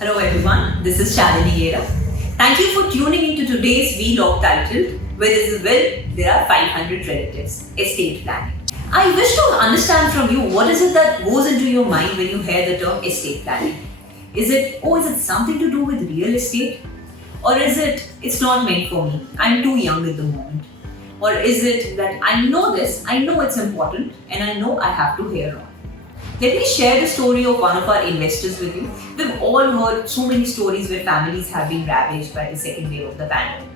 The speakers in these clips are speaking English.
Hello everyone, this is Shalini Gera. Thank you for tuning into today's vlog titled Where There's a Will, There Are 500 Relatives, Estate Planning. I wish to understand from you what is it that goes into your mind when you hear the term estate planning. Is it something to do with real estate? Or is it's not meant for me, I'm too young at the moment? Or is it that I know this, I know it's important, and I know I have to hear on? Let me share the story of one of our investors with you. We've all heard so many stories where families have been ravaged by the second wave of the pandemic.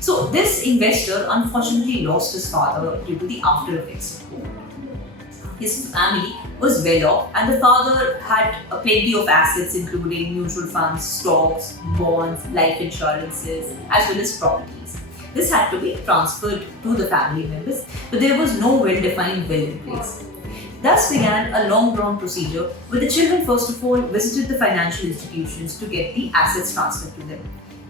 So this investor unfortunately lost his father due to the after effects of COVID. His family was well off and the father had plenty of assets including mutual funds, stocks, bonds, life insurances as well as properties. This had to be transferred to the family members, but there was no well-defined will in place. Thus began a long-drawn procedure where the children first of all visited the financial institutions to get the assets transferred to them.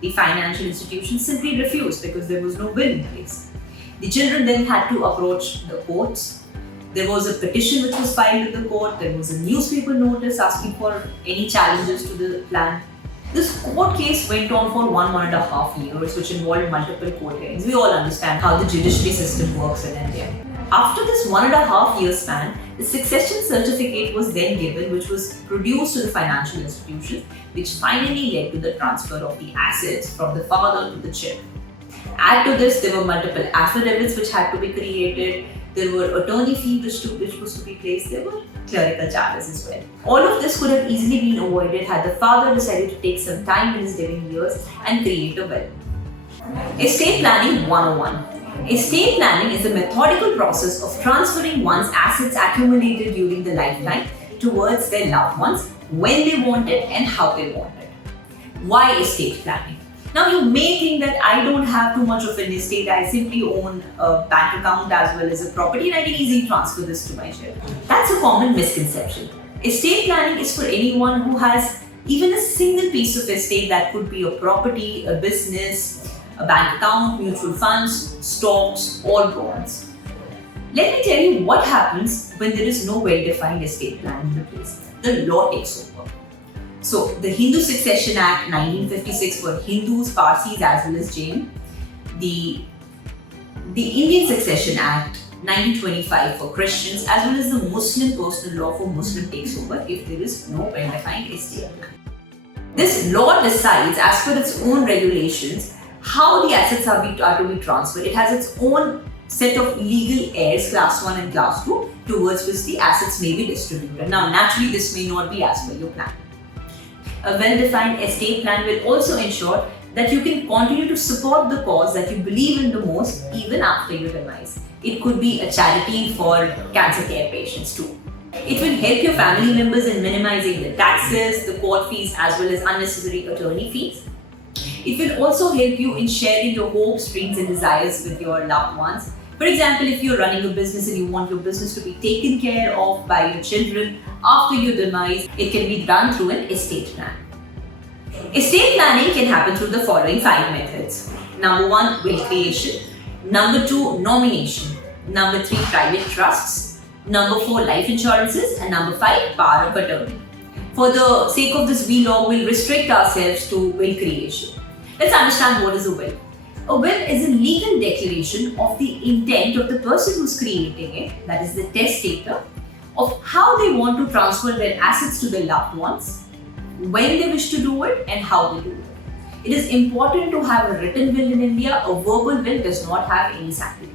The financial institutions simply refused because there was no will in place. The children then had to approach the courts. There was a petition which was filed with the court. There was a newspaper notice asking for any challenges to the plan. This court case went on for 1.5 years, which involved multiple court hearings. We all understand how the judiciary system works in India. After this 1.5 year span, the succession certificate was then given, which was produced to the financial institution, which finally led to the transfer of the assets from the father to the children. Add to this, there were multiple affidavits which had to be created. There were attorney fees which was to be placed. There were clerical charges as well. All of this could have easily been avoided had the father decided to take some time in his living years and create a will. Estate Planning 101. Estate planning is a methodical process of transferring one's assets accumulated during the lifetime towards their loved ones when they want it and how they want it. Why estate planning? Now you may think that I don't have too much of an estate, I simply own a bank account as well as a property and I can easily transfer this to my children. That's a common misconception. Estate planning is for anyone who has even a single piece of estate that could be a property, a business, a bank account, mutual funds, stocks, or bonds. Let me tell you what happens when there is no well-defined estate plan in place. The law takes over. So, the Hindu Succession Act 1956 for Hindus, Parsis as well as Jain. The Indian Succession Act 1925 for Christians as well as the Muslim personal law for Muslim takes over if there is no well-defined estate plan. This law decides as per its own regulations how the assets are to be transferred. It has its own set of legal heirs, class 1 and class 2, towards which the assets may be distributed. Now, naturally, this may not be as per your plan. A well-defined estate plan will also ensure that you can continue to support the cause that you believe in the most even after your demise. It could be a charity for cancer care patients too. It will help your family members in minimizing the taxes, the court fees, as well as unnecessary attorney fees. It will also help you in sharing your hopes, dreams, and desires with your loved ones. For example, if you're running a business and you want your business to be taken care of by your children after your demise, it can be done through an estate plan. Estate planning can happen through the following 5 methods. Number 1, will creation. Number 2, nomination. Number 3, private trusts. Number 4, life insurances. And number 5, power of attorney. For the sake of this vlog, we'll restrict ourselves to will creation. Let's understand what is a will. A will is a legal declaration of the intent of the person who's creating it, that is the testator, of how they want to transfer their assets to their loved ones, when they wish to do it, and how they do it. It is important to have a written will in India. A verbal will does not have any sanctity.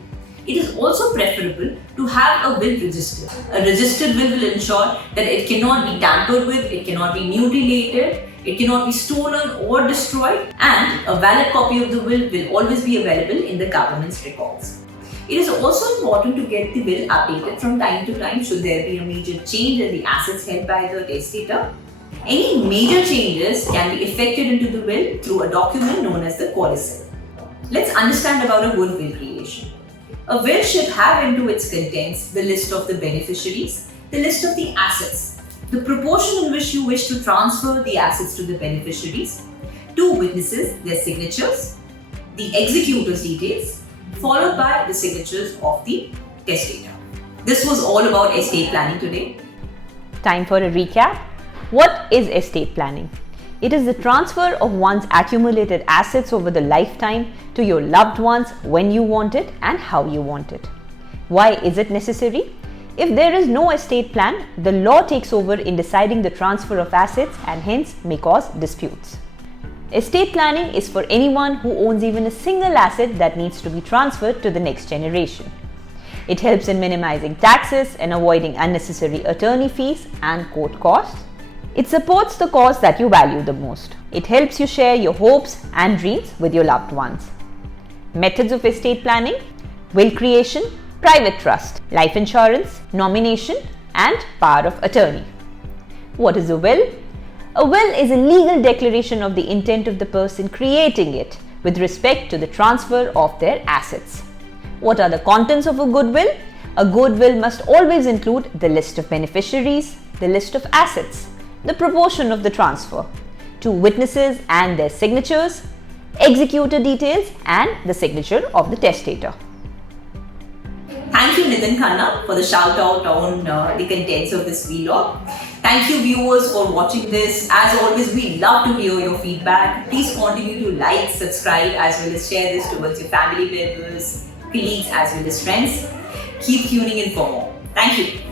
It is also preferable to have a will registered. A registered will ensure that it cannot be tampered with, it cannot be mutilated, it cannot be stolen or destroyed, and a valid copy of the will always be available in the government's records. It is also important to get the will updated from time to time should there be a major change in the assets held by the testator. Any major changes can be effected into the will through a document known as the codicil. Let's understand about a good will creation. A will should have into its contents the list of the beneficiaries, the list of the assets, the proportion in which you wish to transfer the assets to the beneficiaries, 2 witnesses, their signatures, the executor's details, followed by the signatures of the testator. This was all about estate planning today. Time for a recap. What is estate planning? It is the transfer of one's accumulated assets over the lifetime to your loved ones when you want it and how you want it. Why is it necessary? If there is no estate plan, the law takes over in deciding the transfer of assets and hence may cause disputes. Estate planning is for anyone who owns even a single asset that needs to be transferred to the next generation. It helps in minimizing taxes and avoiding unnecessary attorney fees and court costs. It supports the cause that you value the most. It helps you share your hopes and dreams with your loved ones. Methods of estate planning: will creation, private trust, life insurance, nomination, and power of attorney. What is a will? A will is a legal declaration of the intent of the person creating it with respect to the transfer of their assets. What are the contents of a good will? A good will must always include the list of beneficiaries, the list of assets, the proportion of the transfer, two witnesses and their signatures, executor details, and the signature of the testator. Thank you, Nitin Khanna, for the shout out on the contents of this vlog. Thank you, viewers, for watching this. As always, we love to hear your feedback. Please continue to like, subscribe, as well as share this towards your family members, colleagues, as well as friends. Keep tuning in for more. Thank you.